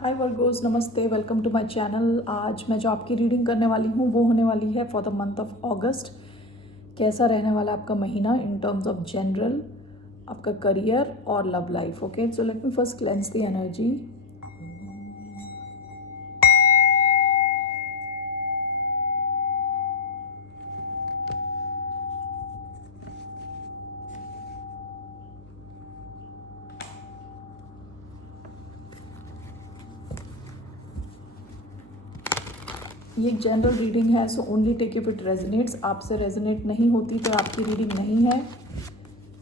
हाय Virgo's, नमस्ते, welcome to my channel. आज मैं जो आपकी रीडिंग करने वाली हूँ वो होने वाली है for the month of August. कैसा रहने वाला आपका महीना इन टर्म्स ऑफ जनरल, आपका करियर और love life. Okay, so let me first cleanse the energy. ये एक जनरल रीडिंग है, so only take if it resonates. आपसे रेजोनेट नहीं होती तो आपकी रीडिंग नहीं है।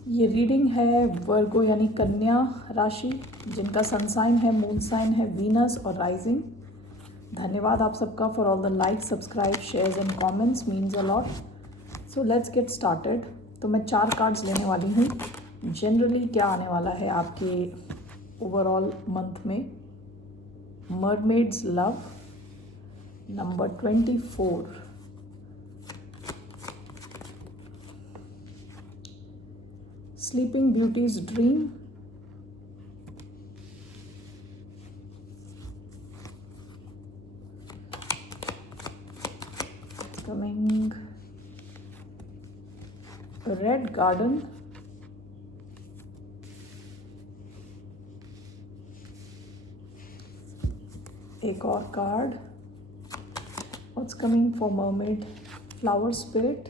ये रीडिंग है वर्गो यानी कन्या राशि, जिनका सन साइन है, मून साइन है वीनस और राइजिंग। धन्यवाद आप सबका for all the like, subscribe, shares and comments, means a lot. So let's get started. तो मैं 4 कार्ड्स लेने वाली हूँ। जनरली क्या आने वाला है आपके ओवरऑल मंथ में। Mermaids love, number 24, sleeping beauties dream, coming red garden, एक और card, what's coming for mermaid flower spirit,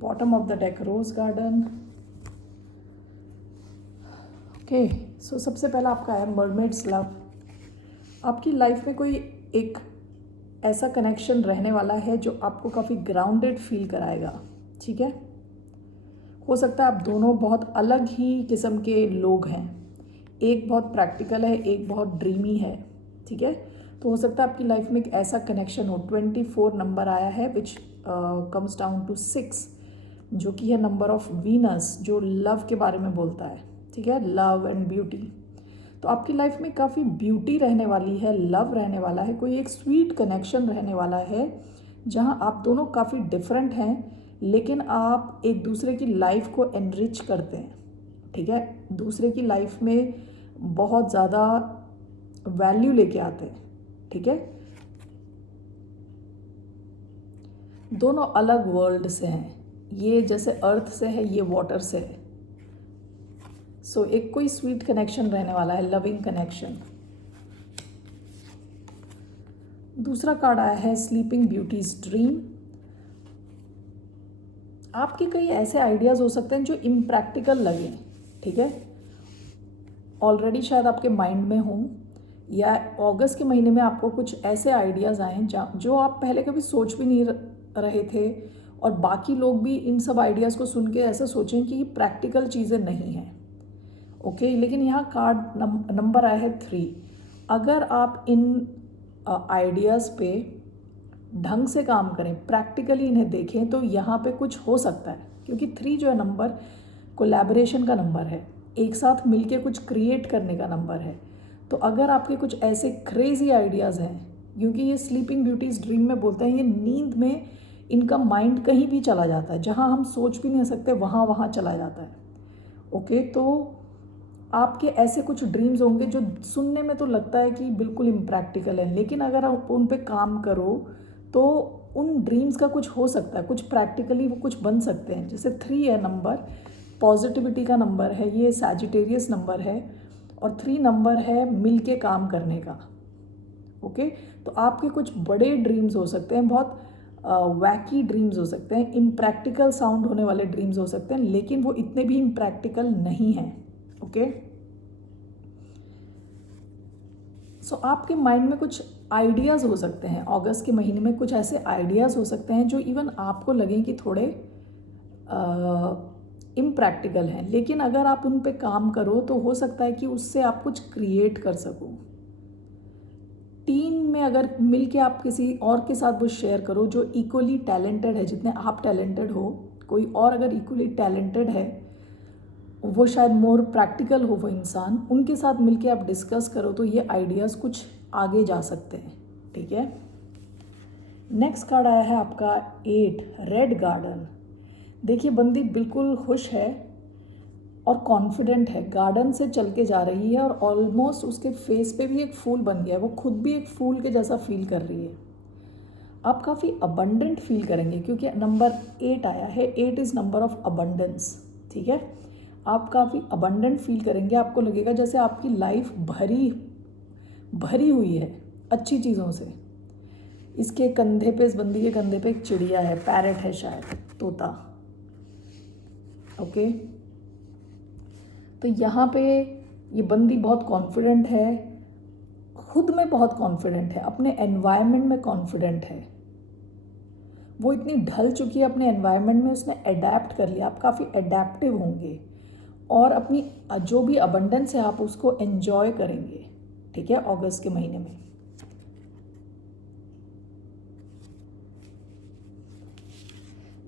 bottom of the deck rose garden. Okay, so सबसे पहला आपका है मरमेड्स लव। आपकी लाइफ में कोई एक ऐसा कनेक्शन रहने वाला है जो आपको काफ़ी ग्राउंडेड फील कराएगा। ठीक है, हो सकता है आप दोनों बहुत अलग ही किस्म के लोग हैं। एक बहुत प्रैक्टिकल है, एक बहुत ड्रीमी है। ठीक है, तो हो सकता है आपकी लाइफ में एक ऐसा कनेक्शन हो। 24 नंबर आया है विच कम्स डाउन टू 6, जो कि है नंबर ऑफ वीनस, जो लव के बारे में बोलता है। ठीक है, लव एंड ब्यूटी। तो आपकी लाइफ में काफ़ी ब्यूटी रहने वाली है, लव रहने वाला है, कोई एक स्वीट कनेक्शन रहने वाला है जहां आप दोनों काफ़ी डिफरेंट हैं, लेकिन आप एक दूसरे की लाइफ को एनरिच करते हैं। ठीक है, दूसरे की लाइफ में बहुत ज़्यादा वैल्यू लेके आते हैं। ठीक है, दोनों अलग वर्ल्ड से हैं। ये जैसे अर्थ से है, ये वाटर से है। सो एक कोई स्वीट कनेक्शन रहने वाला है, लविंग कनेक्शन। दूसरा कार्ड आया है स्लीपिंग ब्यूटीज ड्रीम। आपके कई ऐसे आइडियाज़ हो सकते हैं जो इम्प्रैक्टिकल लगें। ठीक है, ऑलरेडी शायद आपके माइंड में हों, या अगस्त के महीने में आपको कुछ ऐसे आइडियाज़ आए जो आप पहले कभी सोच भी नहीं रहे थे, और बाकी लोग भी इन सब आइडियाज़ को सुन के ऐसा सोचें कि ये प्रैक्टिकल चीज़ें नहीं हैं। ओके, लेकिन यहाँ कार्ड नंबर आया है 3। अगर आप इन आइडियाज़ पे ढंग से काम करें, प्रैक्टिकली इन्हें देखें, तो यहाँ पे कुछ हो सकता है। क्योंकि 3 जो है नंबर कोलैबोरेशन का नंबर है, एक साथ मिलके कुछ क्रिएट करने का नंबर है। तो अगर आपके कुछ ऐसे क्रेजी आइडियाज़ हैं, क्योंकि ये स्लीपिंग ब्यूटीज ड्रीम में बोलते हैं, ये नींद में इनका माइंड कहीं भी चला जाता है, जहाँ हम सोच भी नहीं सकते वहाँ चला जाता है। ओके, तो आपके ऐसे कुछ ड्रीम्स होंगे जो सुनने में तो लगता है कि बिल्कुल इम्प्रैक्टिकल है, लेकिन अगर आप उन पे काम करो तो उन ड्रीम्स का कुछ हो सकता है, कुछ प्रैक्टिकली वो कुछ बन सकते हैं। जैसे 3 है नंबर, पॉजिटिविटी का नंबर है, ये सैजिटेरियस नंबर है, और 3 नंबर है मिल के काम करने का। ओके, तो आपके कुछ बड़े ड्रीम्स हो सकते हैं, बहुत वैकी ड्रीम्स हो सकते हैं, इम्प्रैक्टिकल साउंड होने वाले ड्रीम्स हो सकते हैं, लेकिन वो इतने भी इम्प्रैक्टिकल नहीं हैं। ओके, सो आपके माइंड में कुछ आइडियाज़ हो सकते हैं अगस्त के महीने में, कुछ ऐसे आइडियाज़ हो सकते हैं जो इवन आपको लगें कि थोड़े इम्प्रैक्टिकल हैं, लेकिन अगर आप उन पे काम करो तो हो सकता है कि उससे आप कुछ क्रिएट कर सको। टीम में अगर मिल के आप किसी और के साथ वो शेयर करो जो इक्वली टैलेंटेड है, जितने आप टैलेंटेड हो, कोई और अगर इक्वली टैलेंटेड है, वो शायद मोर प्रैक्टिकल हो वो इंसान, उनके साथ मिलके आप डिस्कस करो तो ये आइडियाज़ कुछ आगे जा सकते हैं। ठीक है, नेक्स्ट कार्ड आया है आपका 8, रेड गार्डन। देखिए बंदी बिल्कुल खुश है और कॉन्फिडेंट है, गार्डन से चल के जा रही है और ऑलमोस्ट उसके फेस पे भी एक फूल बन गया है, वो खुद भी एक फूल के जैसा फील कर रही है। आप काफ़ी अबंडेंट फील करेंगे क्योंकि नंबर 8 आया है। 8 इज़ नंबर ऑफ अबंडेंस, ठीक है। आप काफ़ी अबंडेंट फील करेंगे, आपको लगेगा जैसे आपकी लाइफ भरी भरी हुई है अच्छी चीज़ों से। इसके कंधे पे, इस बंदी के कंधे पे एक चिड़िया है, पैरट है शायद, तोता। ओके, तो यहाँ पे ये बंदी बहुत कॉन्फिडेंट है, खुद में बहुत कॉन्फिडेंट है, अपने एनवायरनमेंट में कॉन्फिडेंट है। वो इतनी ढल चुकी है अपने एनवायरनमेंट में, उसने अडेप्ट कर लिया। आप काफ़ी अडेप्टिव होंगे और अपनी जो भी अबंडेंस है आप उसको एंजॉय करेंगे, ठीक है, अगस्त के महीने में।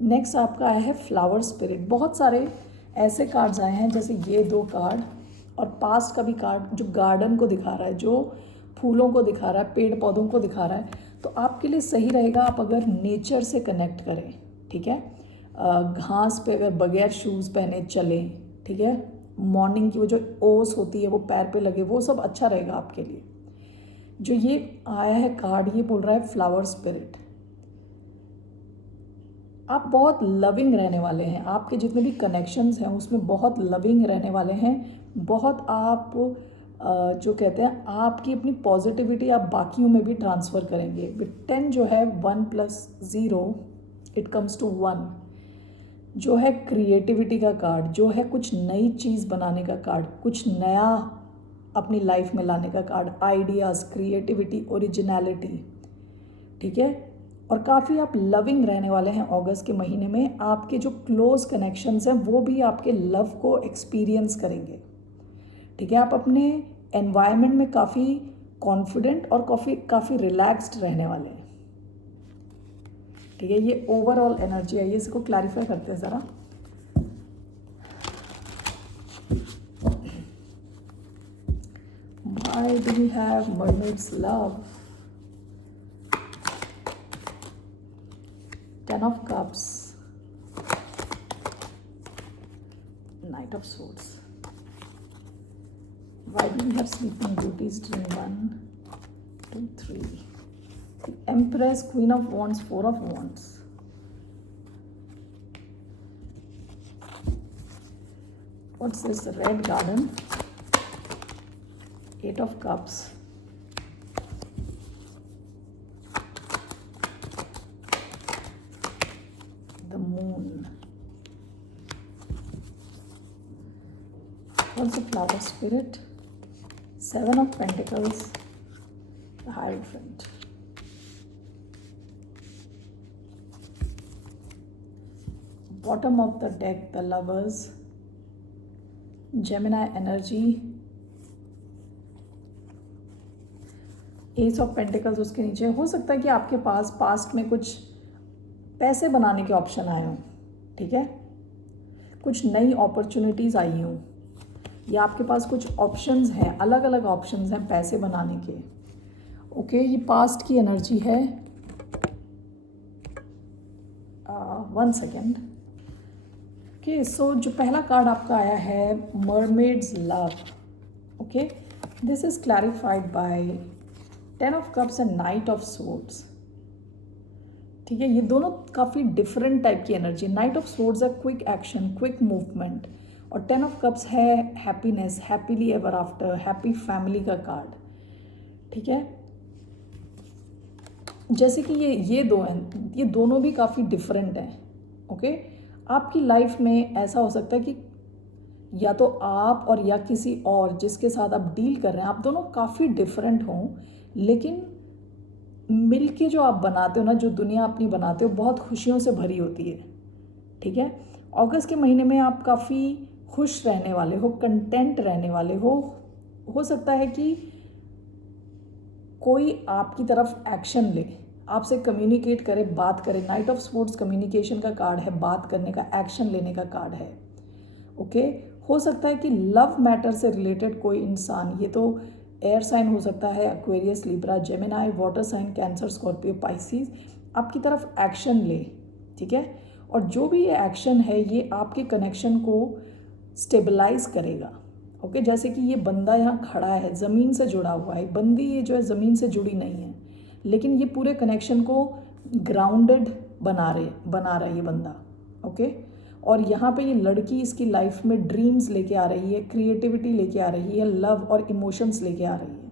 नेक्स्ट आपका आया है फ्लावर स्पिरिट। बहुत सारे ऐसे कार्ड्स आए हैं, जैसे ये 2 कार्ड और पास्ट का भी कार्ड जो गार्डन को दिखा रहा है, जो फूलों को दिखा रहा है, पेड़ पौधों को दिखा रहा है। तो आपके लिए सही रहेगा आप अगर नेचर से कनेक्ट करें, ठीक है। घास पे अगर बगैर शूज़ पहने चलें, ठीक है। मॉर्निंग की वो जो ओस होती है वो पैर पे लगे, वो सब अच्छा रहेगा आपके लिए। जो ये आया है कार्ड, ये बोल रहा है फ्लावर स्पिरिट। आप बहुत लविंग रहने वाले हैं, आपके जितने भी कनेक्शंस हैं उसमें बहुत लविंग रहने वाले हैं। बहुत आप जो कहते हैं आपकी अपनी पॉजिटिविटी आप बाकियों में भी ट्रांसफ़र करेंगे। विद 10 जो है 1 + 0 इट कम्स टू 1, जो है क्रिएटिविटी का कार्ड, जो है कुछ नई चीज़ बनाने का कार्ड, कुछ नया अपनी लाइफ में लाने का कार्ड, आइडियाज़, क्रिएटिविटी, ओरिजिनलिटी, ठीक है। और काफ़ी आप लविंग रहने वाले हैं अगस्त के महीने में। आपके जो क्लोज कनेक्शंस हैं वो भी आपके लव को एक्सपीरियंस करेंगे, ठीक है। आप अपने एनवायरनमेंट में काफ़ी कॉन्फिडेंट और काफ़ी रिलैक्स्ड रहने वाले हैं, ठीक है। ये ओवरऑल एनर्जी है, ये इसको क्लैरिफाई करते हैं ज़रा। Why do we have mermaid's love? 10 of Cups, Knight of Swords. Why do we have Sleeping Beauties during 1, 2, 3? The Empress, Queen of Wands, 4 of Wands. What's this? Red Garden, 8 of Cups. The Moon. What's the Flower Spirit? 7 of Pentacles, the Hierophant. Bottom of the deck, the Lovers, Gemini energy, S of pentacles उसके नीचे। हो सकता है कि आपके पास past में कुछ पैसे बनाने के ऑप्शन आए हों, ठीक है, कुछ नई अपॉर्चुनिटीज़ आई हों, या आपके पास कुछ ऑप्शंस हैं, अलग अलग ऑप्शंस हैं पैसे बनाने के। ओके, ये पास्ट की एनर्जी है। 1 सेकेंड। ओके, सो जो पहला कार्ड आपका आया है mermaid's love. Okay, this is clarified by 10 of Cups and Knight of Swords, ठीक है। ये दोनों काफ़ी डिफरेंट टाइप की एनर्जी। नाइट ऑफ स्वॉर्ड्स है क्विक एक्शन, क्विक मूवमेंट, और 10 of Cups है happiness, happily ever after, happy family का कार्ड, ठीक है। जैसे कि ये दो हैं, ये दोनों भी काफ़ी डिफरेंट हैं। ओके, आपकी लाइफ में ऐसा हो सकता है कि या तो आप और या किसी और जिसके साथ आप डील कर रहे हैं, आप दोनों काफ़ी डिफरेंट हों, लेकिन मिल के जो आप बनाते हो ना, जो दुनिया अपनी बनाते हो, बहुत खुशियों से भरी होती है, ठीक है। अगस्त के महीने में आप काफ़ी खुश रहने वाले हो, कंटेंट रहने वाले हो सकता है कि कोई आपकी तरफ एक्शन ले, आपसे कम्युनिकेट करे, बात करे। नाइट ऑफ स्वॉर्ड्स कम्युनिकेशन का कार्ड है, बात करने का, एक्शन लेने का कार्ड है। ओके, हो सकता है कि लव मैटर से रिलेटेड कोई इंसान, ये तो एयर साइन हो सकता है, Aquarius, Libra, Gemini, water sign, Cancer, Scorpio, Pisces, आपकी तरफ एक्शन ले, ठीक है। और जो भी ये एक्शन है ये आपके कनेक्शन को स्टेबलाइज करेगा। ओके, जैसे कि ये बंदा यहाँ खड़ा है, ज़मीन से जुड़ा हुआ है, बंदी ये जो है ज़मीन से जुड़ी नहीं है, लेकिन ये पूरे कनेक्शन को ग्राउंडेड बना रहा है ये बंदा। ओके, और यहाँ पे ये लड़की इसकी लाइफ में ड्रीम्स लेके आ रही है, क्रिएटिविटी लेके आ रही है, लव और इमोशंस लेके आ रही है।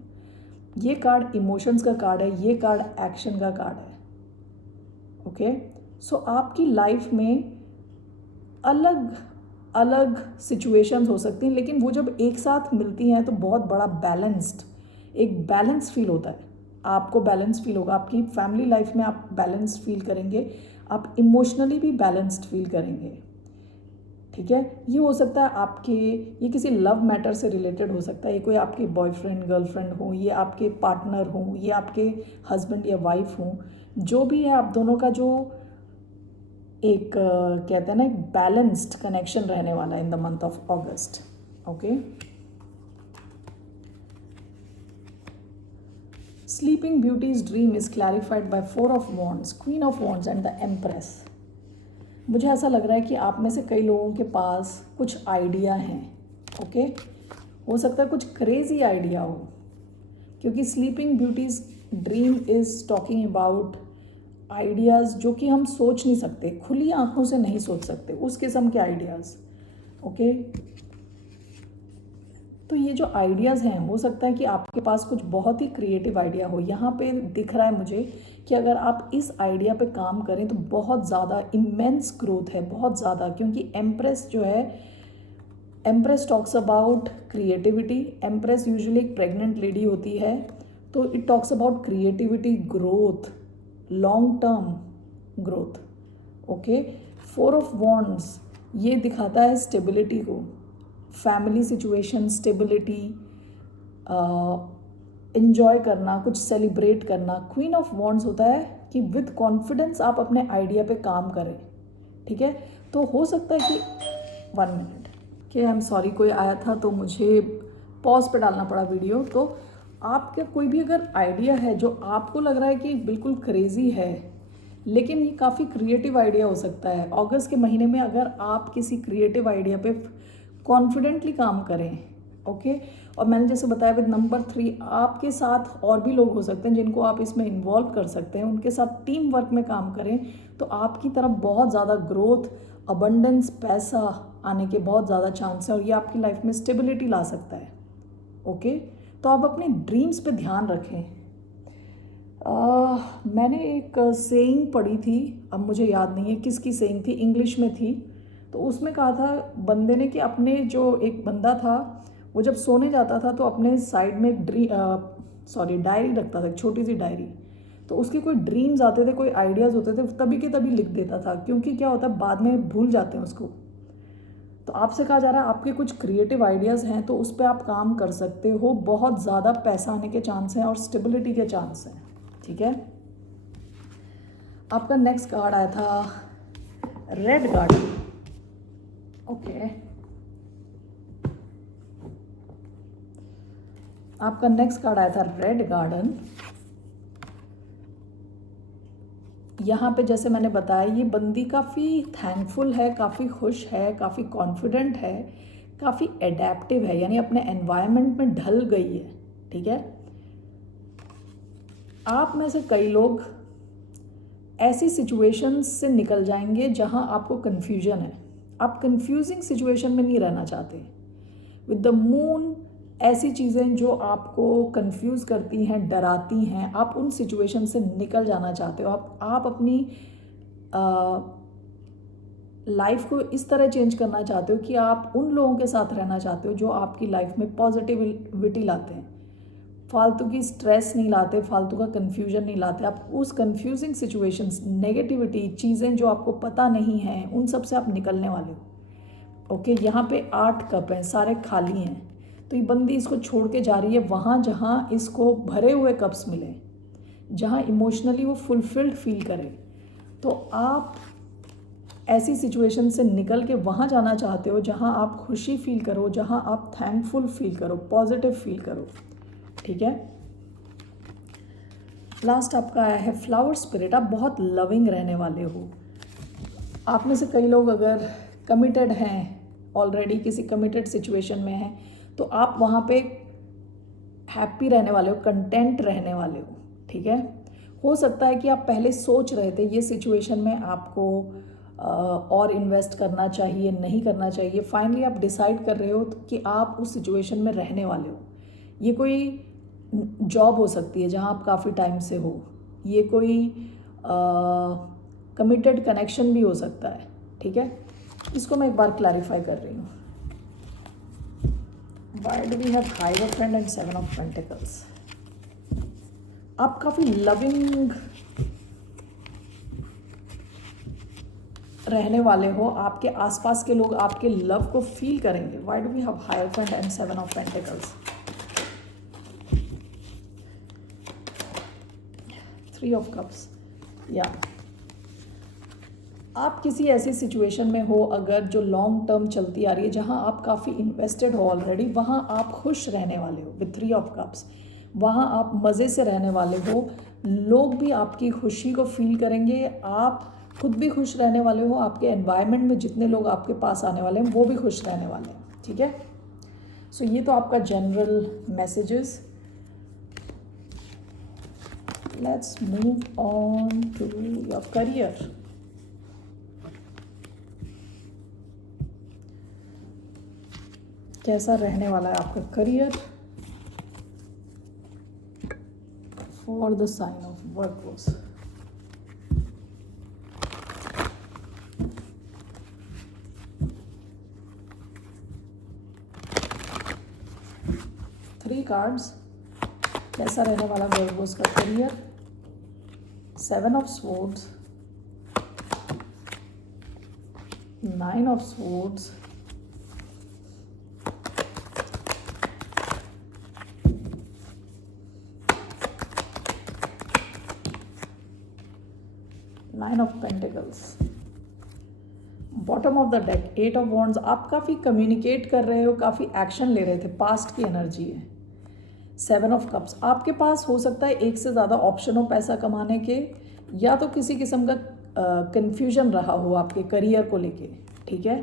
ये कार्ड इमोशंस का कार्ड है, ये कार्ड एक्शन का कार्ड है। ओके, सो आपकी लाइफ में अलग अलग सिचुएशंस हो सकती हैं, लेकिन वो जब एक साथ मिलती हैं तो बहुत बड़ा एक बैलेंस फील होता है। आपको बैलेंस फील होगा, आपकी फैमिली लाइफ में आप बैलेंस फील करेंगे, आप इमोशनली भी बैलेंस्ड फील करेंगे। ठीक है, ये हो सकता है ये किसी लव मैटर से रिलेटेड हो सकता है, ये कोई आपके बॉयफ्रेंड गर्लफ्रेंड हो, ये आपके पार्टनर हो, ये आपके हस्बैंड या वाइफ हो, जो भी है आप दोनों का जो एक कहते हैं ना, एक बैलेंस्ड कनेक्शन रहने वाला है in the month of August. Okay, sleeping beauties dream is clarified by 4 of wands, queen of wands and the empress. मुझे ऐसा लग रहा है कि आप में से कई लोगों के पास कुछ आइडिया हैं। ओके, हो सकता है कुछ क्रेजी आइडिया हो, क्योंकि sleeping beauties dream is talking about ideas जो कि हम सोच नहीं सकते, खुली आंखों से नहीं सोच सकते, उस किस्म के आइडियाज़। ओके, तो ये जो आइडियाज़ हैं, हो सकता है कि आपके पास कुछ बहुत ही क्रिएटिव आइडिया हो। यहाँ पे दिख रहा है मुझे कि अगर आप इस आइडिया पे काम करें तो बहुत ज़्यादा इमेंस ग्रोथ है, बहुत ज़्यादा, क्योंकि एम्प्रेस जो है, empress talks about creativity. Empress usually एक प्रेग्नेंट लेडी होती है, तो it talks about creativity, growth, long term growth. Okay, 4 of wands ये दिखाता है स्टेबिलिटी को, फैमिली सिचुएशन, स्टेबिलिटी, इन्जॉय करना, कुछ सेलिब्रेट करना। क्वीन ऑफ वॉन्ड्स होता है कि विद कॉन्फिडेंस आप अपने आइडिया पे काम करें। ठीक है, तो हो सकता है कि 1 मिनट कि आई एम सॉरी, कोई आया था तो मुझे पॉज पे डालना पड़ा वीडियो। तो आपका कोई भी अगर आइडिया है जो आपको लग रहा है कि बिल्कुल क्रेजी है, लेकिन ये काफ़ी क्रिएटिव आइडिया हो सकता है। अगस्त के महीने में अगर आप किसी क्रिएटिव आइडिया पे कॉन्फिडेंटली काम करें, ओके, और मैंने जैसे बताया विद नंबर 3, आपके साथ और भी लोग हो सकते हैं जिनको आप इसमें इन्वॉल्व कर सकते हैं, उनके साथ टीम वर्क में काम करें तो आपकी तरफ बहुत ज़्यादा ग्रोथ, अबंडेंस, पैसा आने के बहुत ज़्यादा चांस है, और ये आपकी लाइफ में स्टेबिलिटी ला सकता है। ओके, तो आप अपने ड्रीम्स पे ध्यान रखें। मैंने एक सेइंग पढ़ी थी, अब मुझे याद नहीं है किसकी सेइंग थी, इंग्लिश में थी, तो उसमें कहा था बंदे ने कि अपने जो एक बंदा था वो जब सोने जाता था तो अपने साइड में एक डायरी रखता था, एक छोटी सी डायरी। तो उसके कोई ड्रीम्स आते थे, कोई आइडियाज़ होते थे, तभी के तभी लिख देता था, क्योंकि क्या होता है बाद में भूल जाते हैं उसको। तो आपसे कहा जा रहा है आपके कुछ क्रिएटिव आइडियाज़ हैं तो उस पर आप काम कर सकते हो, बहुत ज़्यादा पैसा आने के चांस हैं और स्टेबिलिटी के चांस हैं। ठीक है, आपका नेक्स्ट कार्ड आया था रेड गार्डन। ओके, आपका नेक्स्ट कार्ड आया था रेड गार्डन। यहाँ पे जैसे मैंने बताया ये बंदी काफ़ी थैंकफुल है, काफ़ी खुश है, काफ़ी कॉन्फिडेंट है, काफ़ी एडेप्टिव है, यानी अपने एनवायरनमेंट में ढल गई है। ठीक है, आप में से कई लोग ऐसी सिचुएशंस से निकल जाएंगे जहाँ आपको कन्फ्यूजन है, आप कंफ्यूजिंग सिचुएशन में नहीं रहना चाहते। विद द मून, ऐसी चीज़ें जो आपको कंफ्यूज करती हैं, डराती हैं, आप उन सिचुएशन से निकल जाना चाहते हो। आप अपनी लाइफ को इस तरह चेंज करना चाहते हो कि आप उन लोगों के साथ रहना चाहते हो जो आपकी लाइफ में पॉजिटिविटी लाते हैं, फालतू की स्ट्रेस नहीं लाते, फालतू का कन्फ्यूजन नहीं लाते। आप उस कन्फ्यूजिंग सिचुएशंस, नेगेटिविटी, चीज़ें जो आपको पता नहीं हैं, उन सब से आप निकलने वाले हो। ओके, यहाँ पे 8 कप हैं, सारे खाली हैं, तो ये बंदी इसको छोड़ के जा रही है वहाँ जहाँ इसको भरे हुए कप्स मिले, जहाँ इमोशनली वो फुलफिल्ड फील करे। तो आप ऐसी सिचुएशन से निकल के वहाँ जाना चाहते हो जहाँ आप खुशी फील करो, जहाँ आप थैंकफुल फील करो, पॉजिटिव फील करो। ठीक है, लास्ट आपका आया है फ्लावर स्पिरिट। आप बहुत लविंग रहने वाले हो, आप में से कई लोग अगर कमिटेड हैं, ऑलरेडी किसी कमिटेड सिचुएशन में हैं, तो आप वहाँ पे हैप्पी रहने वाले हो, कंटेंट रहने वाले हो, ठीक है। हो सकता है कि आप पहले सोच रहे थे ये सिचुएशन में आपको और इन्वेस्ट करना चाहिए, नहीं करना चाहिए, फाइनली आप डिसाइड कर रहे हो कि आप उस सिचुएशन में रहने वाले हो। ये कोई जॉब हो सकती है जहाँ आप काफ़ी टाइम से हो, ये कोई कमिटेड कनेक्शन भी हो सकता है, ठीक है। इसको मैं एक बार क्लैरिफाई कर रही हूँ। Why do we have Hierophant and Seven of Pentacles? आप काफ़ी लविंग रहने वाले हो, आपके आसपास के लोग आपके लव को फील करेंगे। Why do we have Hierophant and Seven of Pentacles? Three of Cups, या आप किसी ऐसी सिचुएशन में हो अगर जो लॉन्ग टर्म चलती आ रही है, जहां आप काफ़ी इन्वेस्टेड हो ऑलरेडी, वहां आप खुश रहने वाले हो विथ थ्री ऑफ कप्स। वहां आप मज़े से रहने वाले हो, लोग भी आपकी खुशी को फील करेंगे, आप खुद भी खुश रहने वाले हो, आपके एनवायरनमेंट में जितने लोग आपके पास आने वाले हैं वो भी खुश रहने वाले हैं, ठीक है। सो ये तो आपका general messages. Let's move on to your career. कैसा रहने वाला है आपका career for the sign of workforce. Three cards, कैसा रहने वाला वर्कफोर्स का career. Seven of swords, nine of swords, nine of pentacles, bottom of the deck eight of wands. आप काफ़ी कम्युनिकेट कर रहे हो, काफ़ी एक्शन ले रहे थे, पास्ट की एनर्जी है। सेवन ऑफ कप्स, आपके पास हो सकता है एक से ज़्यादा ऑप्शन हो पैसा कमाने के, या तो किसी किस्म का कन्फ्यूजन रहा हो आपके करियर को लेके, ठीक है।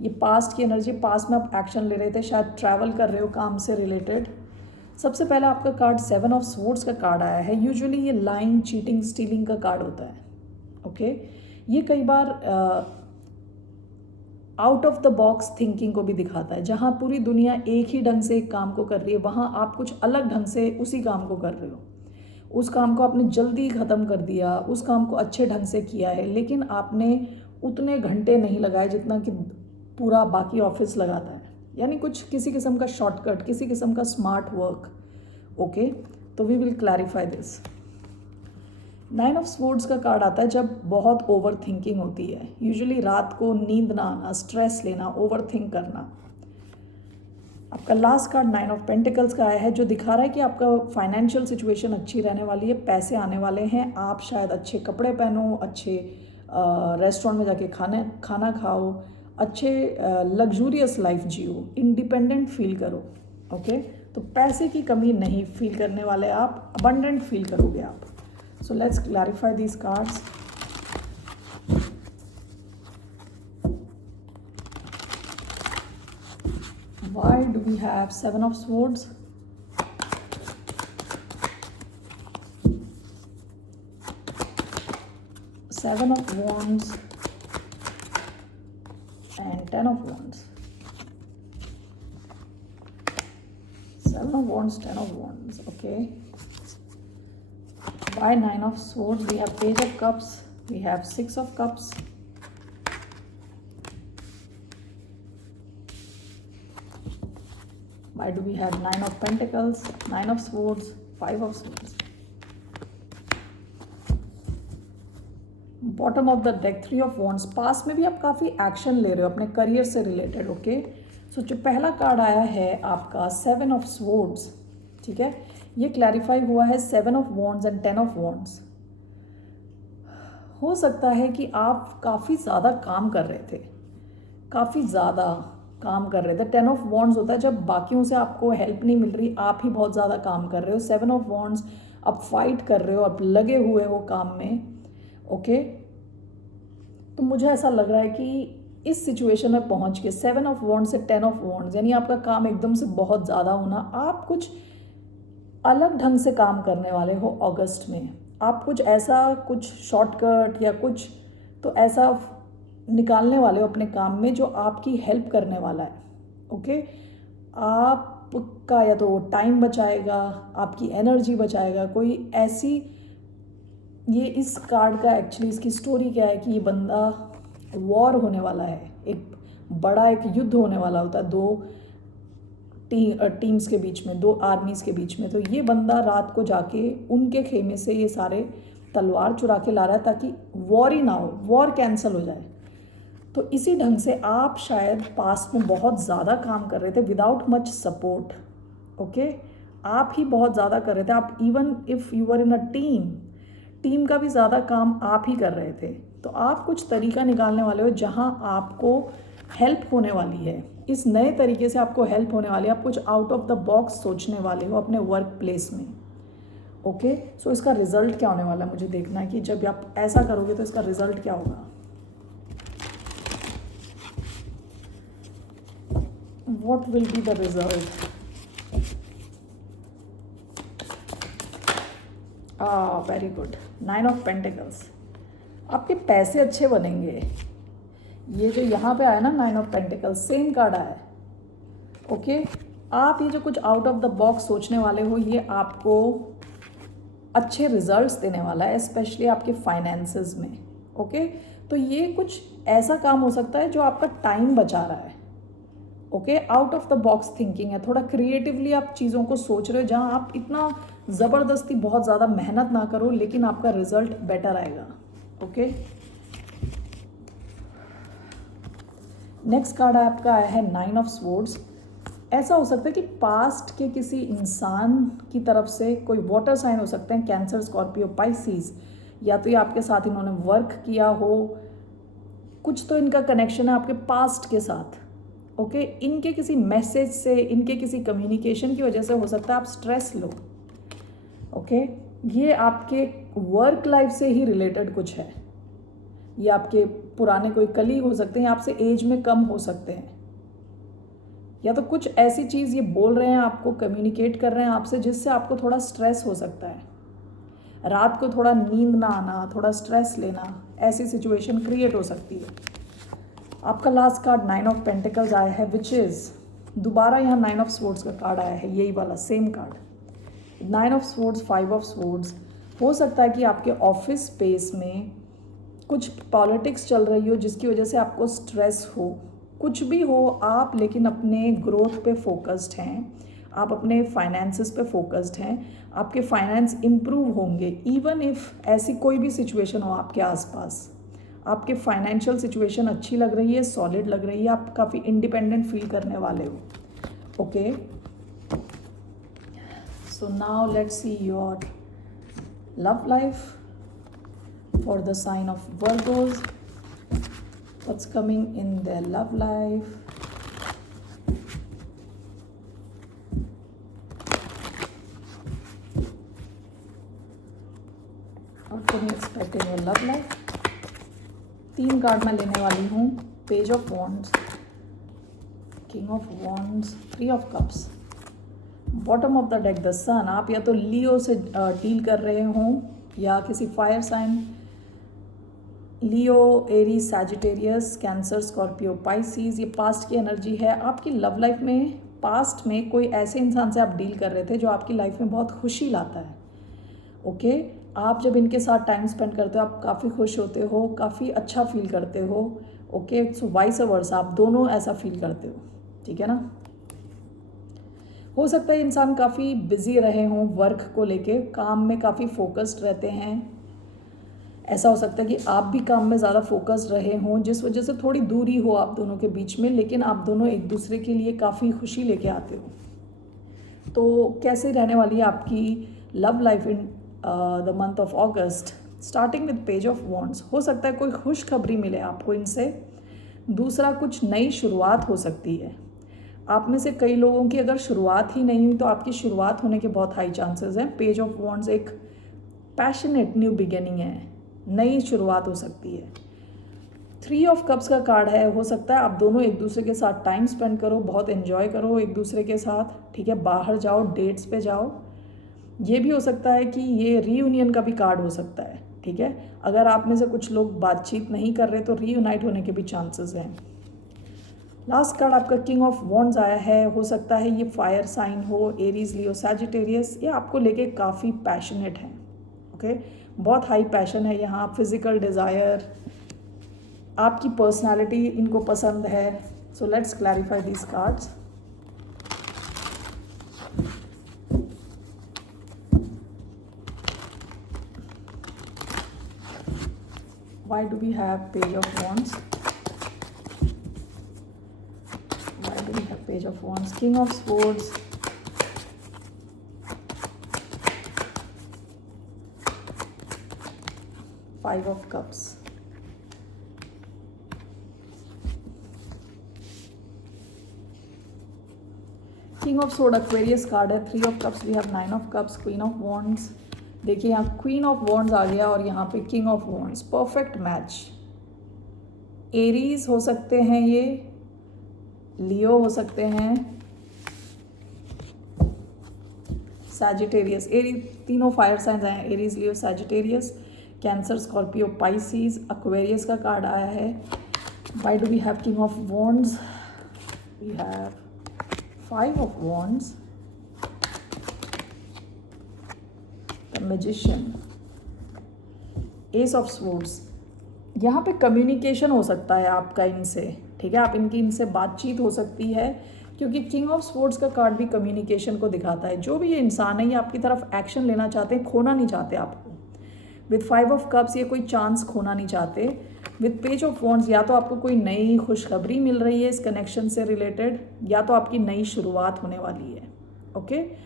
ये पास्ट की एनर्जी, पास्ट में आप एक्शन ले रहे थे, शायद ट्रैवल कर रहे हो काम से रिलेटेड। सबसे पहला आपका कार्ड सेवन ऑफ स्वॉर्ड्स का कार्ड आया है। यूजुअली ये लाइंग, चीटिंग, स्टीलिंग का कार्ड होता है, ओके। ये कई बार out of the box thinking को भी दिखाता है। जहाँ पूरी दुनिया एक ही ढंग से एक काम को कर रही है, वहाँ आप कुछ अलग ढंग से उसी काम को कर रहे हो। उस काम को आपने जल्दी ख़त्म कर दिया, उस काम को अच्छे ढंग से किया है, लेकिन आपने उतने घंटे नहीं लगाए जितना कि पूरा बाकी ऑफिस लगाता है। यानी कुछ किसी किस्म का शॉर्टकट, किसी किस्म का स्मार्ट वर्क, ओके। तो we will clarify this. Nine of swords का कार्ड आता है जब बहुत ओवर थिंकिंग होती है। यूजुअली रात को नींद ना आना, स्ट्रेस लेना, ओवर थिंक करना। आपका last card nine of pentacles का आया है, जो दिखा रहा है कि आपका फाइनेंशियल सिचुएशन अच्छी रहने वाली है, पैसे आने वाले हैं, आप शायद अच्छे कपड़े पहनो, अच्छे रेस्टोरेंट में जाके खाना खाओ, अच्छे लग्जूरियस लाइफ जियो, इंडिपेंडेंट फील करो, ओके। तो पैसे की कमी नहीं फील करने वाले आप, अबंडेंट फील करोगे आप। So let's clarify these cards. Why do we have Seven of Swords? Seven of Wands and Ten of Wands. Seven of Wands, Ten of Wands, okay. Why nine of swords? We have page of cups, we have six of cups, why do we have nine of pentacles, nine of swords, five of swords, bottom of the deck three of wands. पास में भी आप काफ़ी action ले रहे हो अपने career से रिलेटेड, ओके। सो जो पहला कार्ड आया है आपका सेवन ऑफ स्वॉर्ड्स, ठीक है, ये क्लैरिफाई हुआ है seven of wands and ten of wands. हो सकता है कि आप काफ़ी ज़्यादा काम कर रहे थे, काफ़ी ज़्यादा काम कर रहे थे। टेन ऑफ वॉन्ड्स होता है जब बाकियों से आपको हेल्प नहीं मिल रही, आप ही बहुत ज़्यादा काम कर रहे हो। सेवन ऑफ वॉन्ड्स, आप फाइट कर रहे हो, आप लगे हुए हो काम में, ओके। तो मुझे ऐसा लग रहा है कि इस सिचुएशन में पहुंच के 7 ऑफ वॉन्ड्स से 10 ऑफ वॉन्ड्स, यानी आपका काम एकदम से बहुत ज़्यादा होना, आप कुछ अलग ढंग से काम करने वाले हो अगस्त में। आप कुछ ऐसा, कुछ शॉर्टकट या कुछ तो ऐसा निकालने वाले हो अपने काम में जो आपकी हेल्प करने वाला है। ओके, आपका या तो टाइम बचाएगा, आपकी एनर्जी बचाएगा, कोई ऐसी, ये इस कार्ड का एक्चुअली इसकी स्टोरी क्या है कि ये बंदा वॉर होने वाला है, एक बड़ा एक युद्ध होने वाला होता है दो टीम्स के बीच में, दो आर्मीज़ के बीच में। तो ये बंदा रात को जाके उनके खेमे से ये सारे तलवार चुरा के ला रहा है ताकि वॉर ही ना हो, वॉर कैंसिल हो जाए। तो इसी ढंग से आप शायद पास्ट में बहुत ज़्यादा काम कर रहे थे विदाउट मच सपोर्ट। ओके, आप ही बहुत ज़्यादा कर रहे थे। आप even if you were in a team का भी ज़्यादा काम आप ही कर रहे थे। तो आप कुछ तरीका निकालने वाले हो जहाँ आपको हेल्प होने वाली है, इस नए तरीके से आपको हेल्प होने वाली है। आप कुछ आउट ऑफ द बॉक्स सोचने वाले हो अपने वर्क प्लेस में। ओके, सो इसका रिजल्ट क्या होने वाला है मुझे देखना है कि जब आप ऐसा करोगे तो इसका रिजल्ट क्या होगा। What will be the result? Very good, 9 of pentacles. आपके पैसे अच्छे बनेंगे। ये जो यहाँ पे आया ना 9 ऑफ पेंटिकल्स, सेम कार्ड आया है। ओके, आप ये जो कुछ आउट ऑफ द बॉक्स सोचने वाले हो, ये आपको अच्छे रिजल्ट्स देने वाला है, स्पेशली आपके फाइनेंसेस में। ओके, तो ये कुछ ऐसा काम हो सकता है जो आपका टाइम बचा रहा है। Okay, out of the box thinking है, थोड़ा क्रिएटिवली आप चीज़ों को सोच रहे हो जहाँ आप इतना ज़बरदस्ती बहुत ज़्यादा मेहनत ना करो, लेकिन आपका रिजल्ट बेटर आएगा। ओके, नेक्स्ट कार्ड आपका आया है 9 ऑफ स्वॉर्ड्स। ऐसा हो सकता है कि पास्ट के किसी इंसान की तरफ से, कोई वाटर साइन हो सकते हैं, कैंसर, स्कॉर्पियो, पाइसिस, या तो ये आपके साथ इन्होंने वर्क किया हो, कुछ तो इनका कनेक्शन है आपके पास्ट के साथ। ओके, इनके किसी मैसेज से, इनके किसी कम्युनिकेशन की वजह से हो सकता है आप स्ट्रेस लो। ओके, ये आपके वर्क लाइफ से ही रिलेटेड कुछ है। ये आपके पुराने कोई कलीग हो सकते हैं, आपसे एज में कम हो सकते हैं, या तो कुछ ऐसी चीज़ ये बोल रहे हैं आपको, कम्युनिकेट कर रहे हैं आपसे, जिससे आपको थोड़ा स्ट्रेस हो सकता है। रात को थोड़ा नींद ना आना, थोड़ा स्ट्रेस लेना, ऐसी सिचुएशन क्रिएट हो सकती है। आपका लास्ट कार्ड 9 ऑफ पेंटिकल्स आया है, विच इज़ दोबारा यहाँ 9 ऑफ स्वॉर्ड्स का कार्ड आया है, यही वाला same card. 9 of swords, 5 of swords. हो सकता है कि आपके ऑफिस स्पेस में कुछ पॉलिटिक्स चल रही हो जिसकी वजह से आपको स्ट्रेस हो। कुछ भी हो आप, लेकिन अपने ग्रोथ पे फोकस्ड हैं, आप अपने फाइनेंसेस पे फोकस्ड हैं, आपके फाइनेंस इम्प्रूव होंगे। इवन इफ़ ऐसी कोई भी सिचुएशन हो आपके आसपास, आपके फाइनेंशियल सिचुएशन अच्छी लग रही है, सॉलिड लग रही है, आप काफ़ी इंडिपेंडेंट फील करने वाले हो। Okay, so now let's see your love life for the sign of Virgos. What's coming in their love life. What can you expect in your love life. 3 card मैं लेने वाली हूँ, page of wands, king of wands, 3 of cups, bottom of the deck the sun. आप या तो लियो से deal कर रहे हों या किसी fire sign, Leo, Aries, Sagittarius, Cancer, Scorpio, Pisces. ये पास्ट की एनर्जी है आपकी लव लाइफ में। पास्ट में कोई ऐसे इंसान से आप डील कर रहे थे जो आपकी लाइफ में बहुत खुशी लाता है। ओके, आप जब इनके साथ टाइम स्पेंड करते हो आप काफ़ी खुश होते हो, काफ़ी अच्छा फील करते हो। ओके, सो वाइस वर्सा, आप दोनों ऐसा फील करते हो, ठीक है ना। हो सकता है इंसान काफ़ी बिजी रहे हों वर्क को लेके, काम में काफ़ी फोकस्ड रहते हैं। ऐसा हो सकता है कि आप भी काम में ज़्यादा फोकस्ड रहे हों, जिस वजह से थोड़ी दूरी हो आप दोनों के बीच में, लेकिन आप दोनों एक दूसरे के लिए काफ़ी खुशी लेके आते हो। तो कैसे रहने वाली है आपकी love life in the month of August, starting with page of wands. हो सकता है कोई खुशखबरी मिले आपको इनसे। दूसरा, कुछ नई शुरुआत हो सकती है। आप में से कई लोगों की अगर शुरुआत ही नहीं हुई तो आपकी शुरुआत होने के बहुत हाई चांसेस हैं। पेज ऑफ वॉन्ड्स एक पैशनेट न्यू बिगिनिंग है, नई शुरुआत हो सकती है। 3 ऑफ कप्स का कार्ड है, हो सकता है आप दोनों एक दूसरे के साथ टाइम स्पेंड करो, बहुत एंजॉय करो एक दूसरे के साथ, ठीक है, बाहर जाओ, डेट्स पे जाओ। ये भी हो सकता है कि ये रीयूनियन का भी कार्ड हो सकता है, ठीक है। अगर आप में से कुछ लोग बातचीत नहीं कर रहे तो रीयूनाइट होने के भी चांसेस हैं। लास्ट कार्ड आपका किंग ऑफ वॉन्ड्स आया है, हो सकता है ये फायर साइन हो, एरीज, लियो, सैजिटेरियस। ये आपको लेके काफ़ी पैशनेट हैं, ओके, बहुत हाई पैशन है यहाँ, फिजिकल डिज़ायर, आपकी पर्सनालिटी इनको पसंद है। So let's clarify these cards. Why do we have Page of Wands? Why do we have Page of Wands? King of Swords. Five of Cups. King of Sword Aquarius card है। 3 of Cups, we have 9 of Cups, Queen of Wands। देखिए यहाँ queen of wands आ गया और यहाँ पे king of wands, perfect match. Aries हो सकते हैं, ये लियो हो सकते हैं, सैजिटेरियस। एरीज तीनों फायर साइंस आए हैं, Aries, Leo, Sagittarius. Cancer, Scorpio, Pisces, Aquarius का कार्ड आया है। Why do we have king of wands? We have 5 of wands, magician, ace of swords. यहाँ पे कम्युनिकेशन हो सकता है आपका इनसे, ठीक है, आप इनसे बातचीत हो सकती है, क्योंकि किंग ऑफ स्वॉर्ड्स का कार्ड भी कम्युनिकेशन को दिखाता है। जो भी ये इंसान है ये आपकी तरफ एक्शन लेना चाहते हैं, खोना नहीं चाहते आपको। विद 5 ऑफ कप्स ये कोई चांस खोना नहीं चाहते। विद पेज ऑफ वॉन्ड्स या तो आपको कोई नई खुशखबरी मिल रही है इस कनेक्शन से रिलेटेड, या तो आपकी नई शुरुआत होने वाली है, ओके।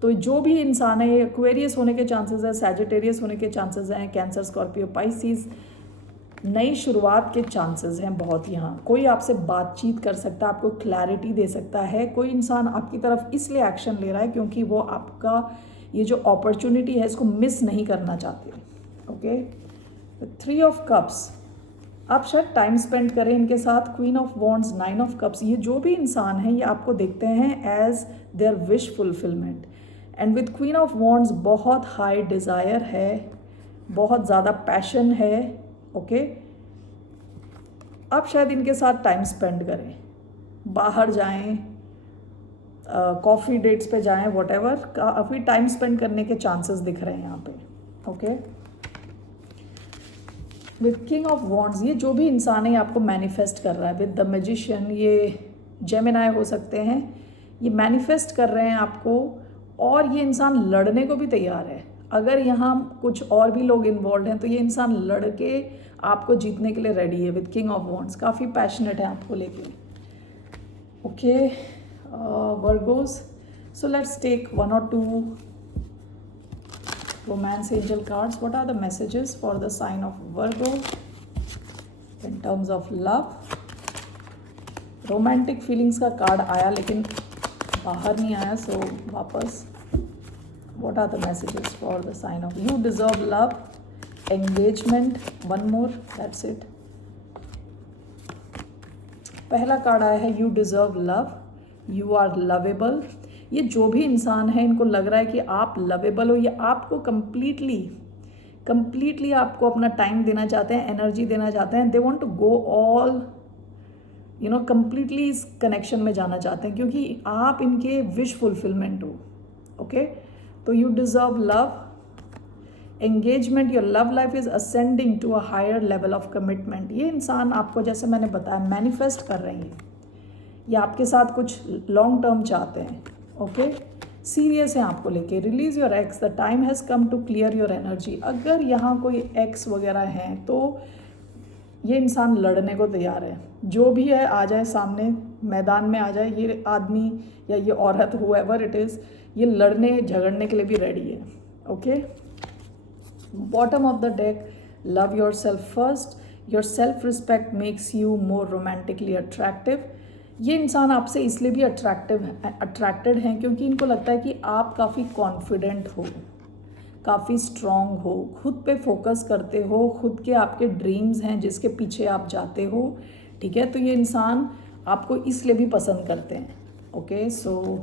तो जो भी इंसान है ये एक्वेरियस होने के चांसेस है, सैजिटेरियस होने के चांसेस हैं, कैंसर, स्कॉर्पियो, पाइसीज, नई शुरुआत के चांसेस हैं बहुत। यहाँ कोई आपसे बातचीत कर सकता है, आपको क्लैरिटी दे सकता है। कोई इंसान आपकी तरफ इसलिए एक्शन ले रहा है क्योंकि वो आपका ये जो अपॉर्चुनिटी है इसको मिस नहीं करना चाहते, ओके। 3 ऑफ कप्स, आप शायद टाइम स्पेंड करें इनके साथ। Queen of wands, 9 of cups, ये जो भी इंसान है ये आपको देखते हैं as their wish fulfillment. And with queen of wands बहुत हाई डिज़ायर है, बहुत ज़्यादा पैशन है, ओके। आप शायद इनके साथ टाइम स्पेंड करें, बाहर जाएं, कॉफ़ी डेट्स पे जाएं, व्हाटएवर, काफ़ी टाइम स्पेंड करने के चांसेस दिख रहे हैं यहाँ पे, okay. With king of wands ये जो भी इंसान है ये आपको मैनिफेस्ट कर रहा है। विद द मैजिशियन ये जेमिनाई हो सकते हैं, ये मैनिफेस्ट कर रहे हैं आपको, और ये इंसान लड़ने को भी तैयार है। अगर यहाँ कुछ और भी लोग इन्वॉल्व हैं तो ये इंसान लड़ के आपको जीतने के लिए रेडी है। विद किंग ऑफ वॉन्ड्स काफ़ी पैशनेट है आपको लेके, okay. Virgos, so let's take 1 or 2 romance angel cards. What are the messages for the sign of Virgo in terms of love? Romantic feelings का कार्ड आया लेकिन बाहर नहीं आया, सो वापस। What are the messages for the sign of you deserve love, engagement, one more, that's it. पहला card आया है you deserve love, you are lovable। ये जो भी इंसान है इनको लग रहा है कि आप लवेबल हो, ये आपको कंप्लीटली आपको अपना टाइम देना चाहते हैं, एनर्जी देना चाहते हैं। They want to go all completely इस कनेक्शन में जाना चाहते हैं क्योंकि आप इनके विश फुलफिलमेंट हो, ओके। तो you deserve love, engagement, your love life is ascending to a higher level of commitment. ये इंसान आपको, जैसे मैंने बताया, मैनिफेस्ट कर रहे हैं, ये आपके साथ कुछ लॉन्ग टर्म चाहते हैं, ओके। सीरियस है आपको लेके। Release your ex, the time has come to clear your energy. अगर यहाँ कोई एक्स वगैरह हैं तो ये इंसान लड़ने को तैयार है। जो भी है आ जाए सामने, मैदान में आ जाए। ये आदमी या ये औरत, हुएवर इट इज़, ये लड़ने झगड़ने के लिए भी रेडी है, okay. Bottom of the deck, love your self first, your self respect makes you more romantically attractive. ये इंसान आपसे इसलिए भी अट्रैक्टेड हैं क्योंकि इनको लगता है कि आप काफ़ी कॉन्फिडेंट हो, काफ़ी स्ट्रॉन्ग हो, खुद पे फोकस करते हो, खुद के आपके ड्रीम्स हैं जिसके पीछे आप जाते हो, ठीक है। तो ये इंसान आपको इसलिए भी पसंद करते हैं। ओके, सो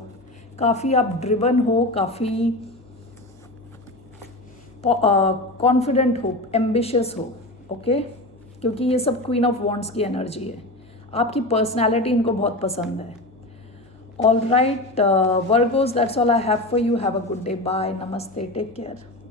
काफ़ी आप ड्रिवन हो, काफ़ी कॉन्फिडेंट हो, एम्बिशियस हो। ओके, क्योंकि ये सब क्वीन ऑफ वॉन्ड्स की एनर्जी है। आपकी पर्सनैलिटी इनको बहुत पसंद है। All right Virgos, that's all I have for you. Have a good day, bye, नमस्ते, टेक केयर।